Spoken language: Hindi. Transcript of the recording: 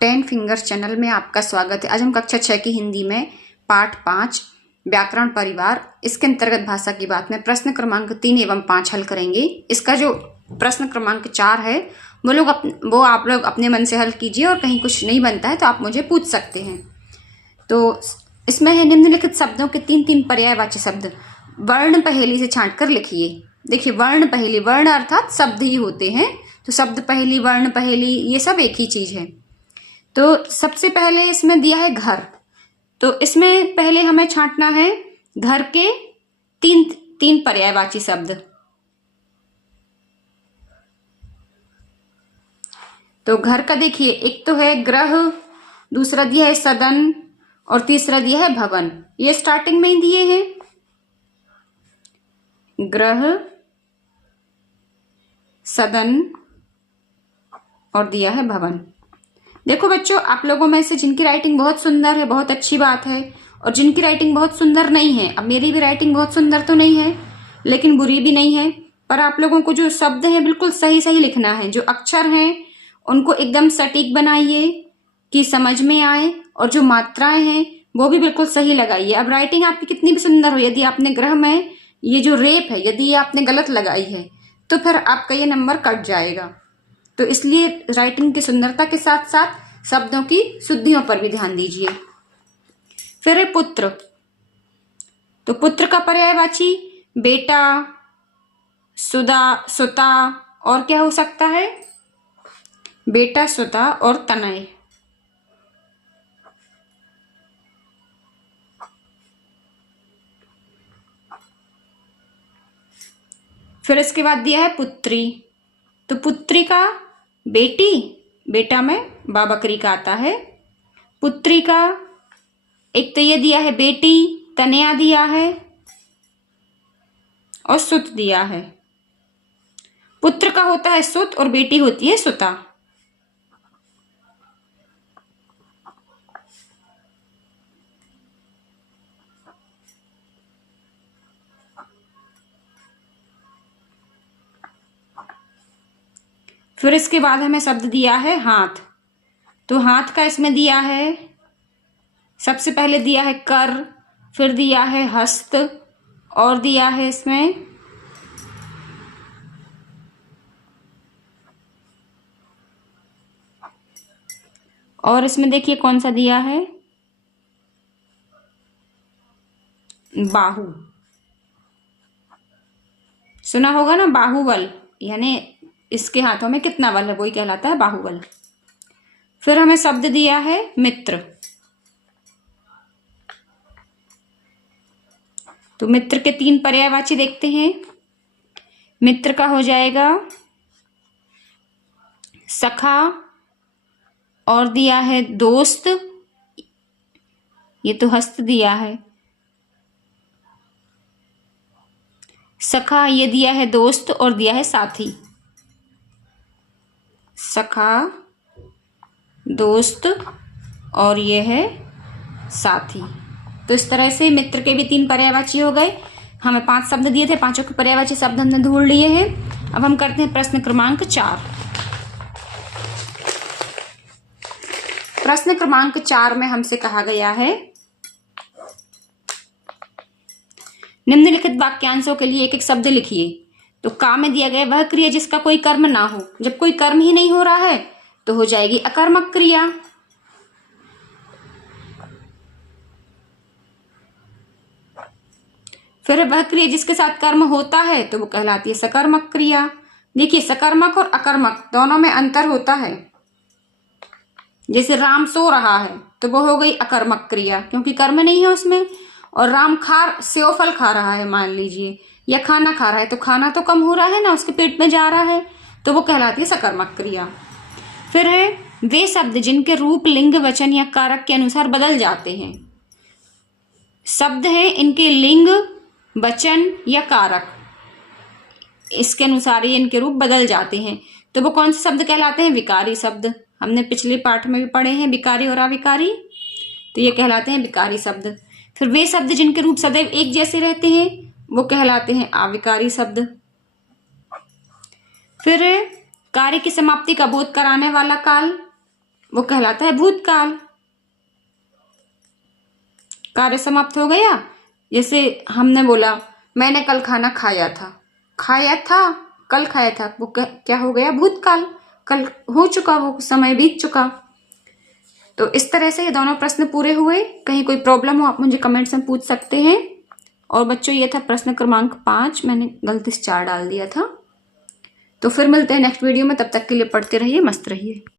10 फिंगर्स चैनल में आपका स्वागत है। आज हम कक्षा 6 की हिंदी में पाठ 5 व्याकरण परिवार इसके अंतर्गत भाषा की बात में प्रश्न क्रमांक 3 एवं 5 हल करेंगे। इसका जो प्रश्न क्रमांक 4 है वो आप लोग अपने मन से हल कीजिए और कहीं कुछ नहीं बनता है तो आप मुझे पूछ सकते हैं। तो इसमें है निम्नलिखित शब्दों के 3 पर्यायवाची शब्द वर्ण पहेली से छांट कर लिखिए। देखिए वर्ण पहेली, वर्ण अर्थात शब्द ही होते हैं, तो शब्द पहेली, वर्ण पहेली ये सब एक ही चीज है। तो सबसे पहले इसमें दिया है घर, तो इसमें पहले हमें छांटना है घर के तीन पर्यायवाची शब्द। तो घर का देखिए, एक तो है ग्रह, दूसरा दिया है सदन और तीसरा दिया है भवन। ये स्टार्टिंग में ही दिए हैं, ग्रह, सदन और दिया है भवन। देखो बच्चों, आप लोगों में से जिनकी राइटिंग बहुत सुंदर है, बहुत अच्छी बात है, और जिनकी राइटिंग बहुत सुंदर नहीं है, अब मेरी भी राइटिंग बहुत सुंदर तो नहीं है लेकिन बुरी भी नहीं है, पर आप लोगों को जो शब्द हैं बिल्कुल सही सही लिखना है। जो अक्षर हैं उनको एकदम सटीक बनाइए कि समझ में आए, और जो मात्राएं हैं वो भी बिल्कुल सही लगाइए। अब राइटिंग आपकी कितनी भी सुंदर हो, यदि आपने ग्रह में ये जो रेप है यदि ये आपने गलत लगाई है तो फिर आपका ये नंबर कट जाएगा। तो इसलिए राइटिंग की सुंदरता के साथ साथ शब्दों की शुद्धियों पर भी ध्यान दीजिए। फिर है पुत्र, तो पुत्र का पर्यायवाची बेटा, सुदा, सुता और क्या हो सकता है, बेटा, सुता और तनय। फिर इसके बाद दिया है पुत्री, तो पुत्री का बेटी, बेटा में बा बकरी का आता है। पुत्री का एक तो ये दिया है बेटी, तनया दिया है और सुत दिया है। पुत्र का होता है सुत और बेटी होती है सुता। फिर इसके बाद हमें शब्द दिया है हाथ, तो हाथ का इसमें दिया है, सबसे पहले दिया है कर, फिर दिया है हस्त और दिया है इसमें और इसमें देखिए कौन सा दिया है, बाहु। सुना होगा ना बाहुबल, यानी इसके हाथों में कितना बल है वही कहलाता है बाहुबल। फिर हमें शब्द दिया है मित्र, तो मित्र के 3 पर्यायवाची देखते हैं। मित्र का हो जाएगा सखा और दिया है दोस्त, ये तो हस्त दिया है, सखा ये दिया है दोस्त और दिया है साथी, सखा, दोस्त और ये है साथी। तो इस तरह से मित्र के भी 3 पर्यायवाची हो गए। हमें 5 शब्द दिए थे, 5 के पर्यायवाची शब्द हमने ढूंढ लिए हैं। अब हम करते हैं प्रश्न क्रमांक 4। प्रश्न क्रमांक 4 में हमसे कहा गया है निम्नलिखित वाक्यांशों के लिए एक शब्द लिखिए। तो का में दिया गया वह क्रिया जिसका कोई कर्म ना हो। जब कोई कर्म ही नहीं हो रहा है तो हो जाएगी अकर्मक क्रिया। फिर वह क्रिया जिसके साथ कर्म होता है तो वो कहलाती है सकर्मक क्रिया। देखिए सकर्मक और अकर्मक दोनों में अंतर होता है। जैसे राम सो रहा है तो वो हो गई अकर्मक क्रिया क्योंकि कर्म नहीं है उसमें, और राम सेव फल खा रहा है मान लीजिए, या खाना खा रहा है तो खाना तो कम हो रहा है ना, उसके पेट में जा रहा है, तो वो कहलाती है सकर्मक क्रिया। फिर है वे शब्द जिनके रूप, लिंग, वचन या कारक के अनुसार बदल जाते हैं। शब्द हैं इनके लिंग, वचन या कारक इसके अनुसार ही इनके रूप बदल जाते हैं, तो वो कौन से शब्द कहलाते हैं, विकारी शब्द। हमने पिछले पाठ में भी पढ़े हैं विकारी और अविकारी, तो ये कहलाते हैं विकारी शब्द। फिर वे शब्द जिनके रूप सदैव एक जैसे रहते हैं वो कहलाते हैं अविकारी शब्द। फिर कार्य की समाप्ति का बोध कराने वाला काल, वो कहलाता है भूतकाल। कार्य समाप्त हो गया। जैसे हमने बोला मैंने कल खाना खाया था, खाया था, कल खाया था, वो क्या हो गया? भूतकाल। कल हो चुका, वो समय बीत चुका। तो इस तरह से ये दोनों प्रश्न पूरे हुए। कहीं कोई प्रॉब्लम हो आप मुझे कमेंट्स में पूछ सकते हैं। और बच्चों ये था प्रश्न क्रमांक 5, मैंने गलती से 4 डाल दिया था। तो फिर मिलते हैं नेक्स्ट वीडियो में, तब तक के लिए पढ़ते रहिए, मस्त रहिए।